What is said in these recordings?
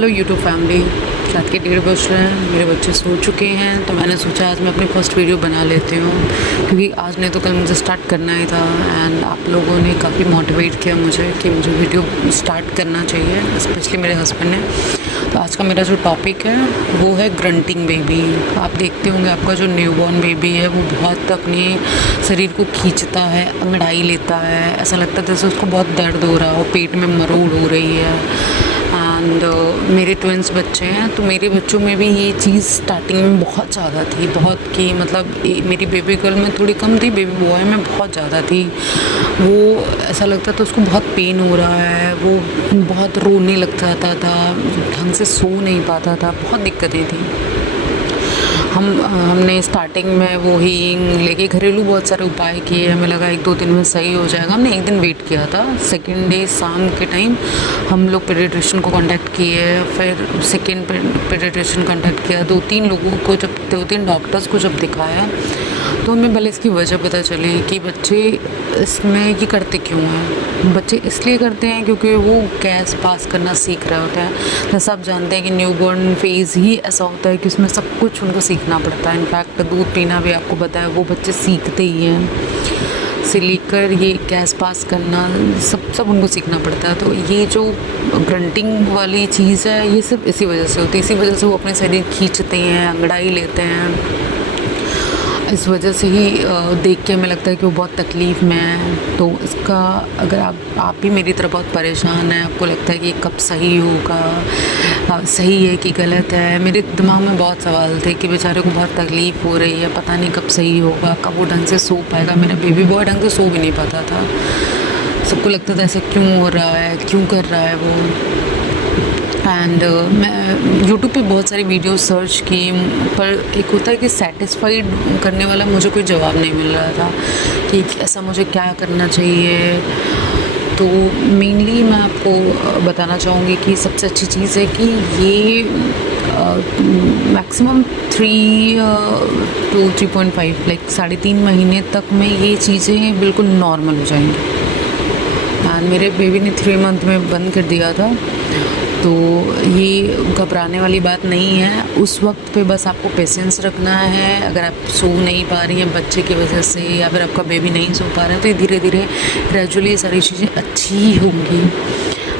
Hello YouTube family. रात के 1:30 बज रहे हैं, मेरे बच्चे सो चुके हैं, तो मैंने सोचा आज मैं अपनी फर्स्ट वीडियो बना लेती हूँ, क्योंकि आज नहीं तो कल मुझे स्टार्ट करना ही था। एंड आप लोगों ने काफ़ी मोटिवेट किया मुझे कि मुझे वीडियो स्टार्ट करना चाहिए, स्पेशली मेरे हस्बैंड ने। तो आज का मेरा जो टॉपिक है वो है ग्रंटिंग बेबी। आप देखते होंगे आपका जो न्यूबॉर्न बेबी है वो बहुत अपने शरीर को खींचता है, अंगड़ाई लेता है, ऐसा लगता है जैसे उसको बहुत दर्द हो रहा हो, पेट में मरोड़ हो रही है। एंड मेरे ट्विंस बच्चे हैं, तो मेरे बच्चों में भी ये चीज़ स्टार्टिंग में बहुत ज़्यादा थी, बहुत कि मतलब मेरी बेबी गर्ल में थोड़ी कम थी, बेबी बॉय में बहुत ज़्यादा थी। वो ऐसा लगता था उसको बहुत पेन हो रहा है, वो बहुत रोने लग जाता था, ढंग से सो नहीं पाता था, बहुत दिक्कतें थी। हमने स्टार्टिंग में वो हींग लेके घरेलू बहुत सारे उपाय किए, हमें लगा 1-2 दिन में सही हो जाएगा। हमने एक दिन वेट किया था, सेकेंड डे शाम के टाइम हम लोग पीडियाट्रिशियन को कांटेक्ट किए, फिर सेकेंड पीडियाट्रिशियन कांटेक्ट किया, 2-3 लोगों को, जब 2-3 डॉक्टर्स को जब दिखाया तो हमें पहले इसकी वजह पता चली कि बच्चे इसमें ये करते क्यों हैं। बच्चे इसलिए करते हैं क्योंकि वो गैस पास करना सीख रहे होते हैं। जैसा आप जानते हैं कि न्यूबॉर्न फेज़ ही ऐसा होता है कि उसमें सब कुछ उनको सीखना पड़ता है। इनफैक्ट दूध पीना भी आपको पता है, वो बच्चे सीखते ही हैं से लेकर ये गैस पास करना, सब उनको सीखना पड़ता है। तो ये जो ग्रंटिंग वाली चीज़ है ये सिर्फ इसी वजह से होती है, इसी वजह से वो अपने शरीर खींचते हैं, अंगड़ाई लेते हैं। इस वजह से ही देख के हमें लगता है कि वो बहुत तकलीफ़ में है। तो इसका अगर आप भी मेरी तरह बहुत परेशान हैं, आपको लगता है कि कब सही होगा, सही है कि गलत है, मेरे दिमाग में बहुत सवाल थे कि बेचारे को बहुत तकलीफ़ हो रही है, पता नहीं कब सही होगा, कब वो ढंग से सो पाएगा। मेरा बेबी बॉय ढंग से सो भी नहीं पाता था, सबको लगता था ऐसे क्यों हो रहा है, क्यों कर रहा है वो। एंड मैं यूट्यूब पे बहुत सारी वीडियो सर्च की, पर एक होता है कि सेटिस्फाइड करने वाला मुझे कोई जवाब नहीं मिल रहा था कि ऐसा मुझे क्या करना चाहिए। तो मेनली मैं आपको बताना चाहूँगी कि सबसे अच्छी चीज़ है कि ये मैक्सिमम 3 to 3.5 लाइक 3.5 महीने तक में ये चीज़ें बिल्कुल नॉर्मल हो जाएंगी। एंड मेरे बेबी ने 3 मंथ में बंद कर दिया था, तो ये घबराने वाली बात नहीं है। उस वक्त पे बस आपको पेशेंस रखना है। अगर आप सो नहीं पा रही हैं बच्चे की वजह से, या फिर आपका बेबी नहीं सो पा रहा है, तो धीरे धीरे ग्रेजुअली सारी चीज़ें अच्छी ही होंगी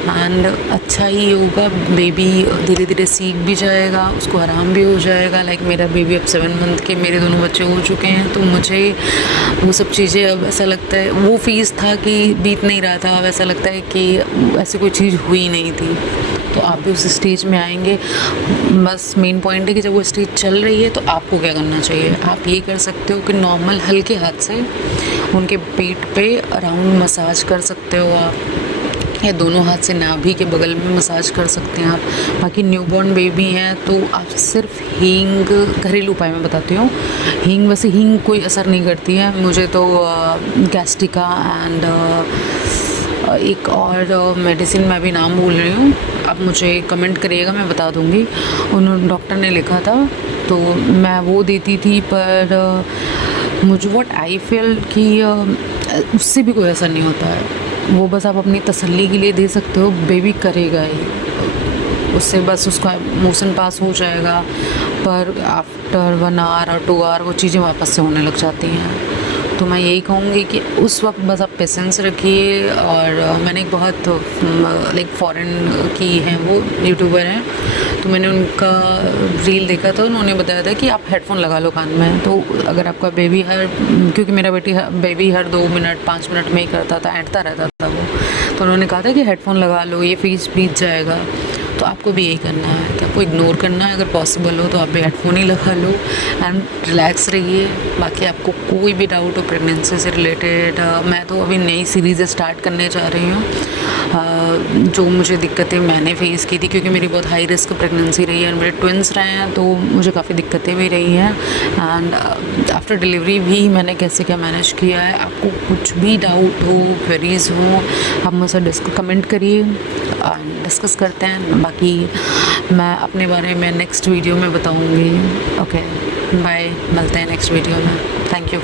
एंड अच्छा ही होगा। बेबी धीरे धीरे सीख भी जाएगा, उसको आराम भी हो जाएगा। लाइक मेरा बेबी अब 7 मंथ के, मेरे दोनों बच्चे हो चुके हैं, तो मुझे वो सब चीज़ें अब ऐसा लगता है, वो फेज़ था कि बीत नहीं रहा था, अब ऐसा लगता है कि ऐसी कोई चीज़ हुई नहीं थी। तो आप भी उस स्टेज में आएंगे। बस मेन पॉइंट है कि जब वो स्टेज चल रही है तो आपको क्या करना चाहिए। आप ये कर सकते हो कि नॉर्मल हल्के हाथ से उनके पेट पे अराउंड मसाज कर सकते हो आप, या दोनों हाथ से नाभि के बगल में मसाज कर सकते हैं आप। बाकी न्यूबॉर्न बेबी हैं तो आप सिर्फ हींग, घरेलू उपाय में बताती हूँ। हींग, वैसे हींग कोई असर नहीं करती है, मुझे तो गैस्ट्रिका एंड एक और मेडिसिन मैं भी नाम भूल रही हूँ, आप मुझे कमेंट करिएगा, मैं बता दूँगी। उन्होंने, डॉक्टर ने लिखा था तो मैं वो देती थी, पर मुझे व्हाट आई फील कि उससे भी कोई असर नहीं होता है। वो बस आप अपनी तसल्ली के लिए दे सकते हो, बेबी करेगा ही, उससे बस उसका मोशन पास हो जाएगा, पर आफ्टर 1 आवर और 2 आवर वो चीज़ें वापस से होने लग जाती हैं। तो मैं यही कहूँगी कि उस वक्त बस आप पेशेंस रखिए। और मैंने एक बहुत लाइक फॉरेन की हैं, वो यूट्यूबर हैं, तो मैंने उनका रील देखा था, उन्होंने बताया था कि आप हेडफोन लगा लो कान में। तो अगर आपका बेबी क्योंकि मेरा बेबी हर 2 मिनट 5 मिनट में ही करता था, ऐंठता रहता था वो, तो उन्होंने कहा था कि हेडफोन लगा लो, ये फेज़ बीत जाएगा। तो आपको भी यही करना है कि आपको इग्नोर करना है, अगर पॉसिबल हो तो आप भी हेडफोन ही लगा लो एंड रिलैक्स रहिए। बाकी आपको कोई भी डाउट हो प्रेगनेंसी से रिलेटेड, मैं तो अभी नई सीरीज़ स्टार्ट करने जा रही हूँ। जो मुझे दिक्कतें मैंने फेस की थी, क्योंकि मेरी बहुत हाई रिस्क प्रेगनेंसी रही है, मेरे ट्विंस रहे हैं, तो मुझे काफ़ी दिक्कतें भी रही हैं। एंड आफ्टर डिलीवरी भी मैंने कैसे क्या मैनेज किया है। आपको कुछ भी डाउट हो, क्वेरीज़ हो, आप मुझसे कमेंट करिए, डिस्कस करते हैं। बाकी मैं अपने बारे में नेक्स्ट वीडियो में बताऊँगी। ओके, बाय, मिलते हैं नेक्स्ट वीडियो में। Thank you.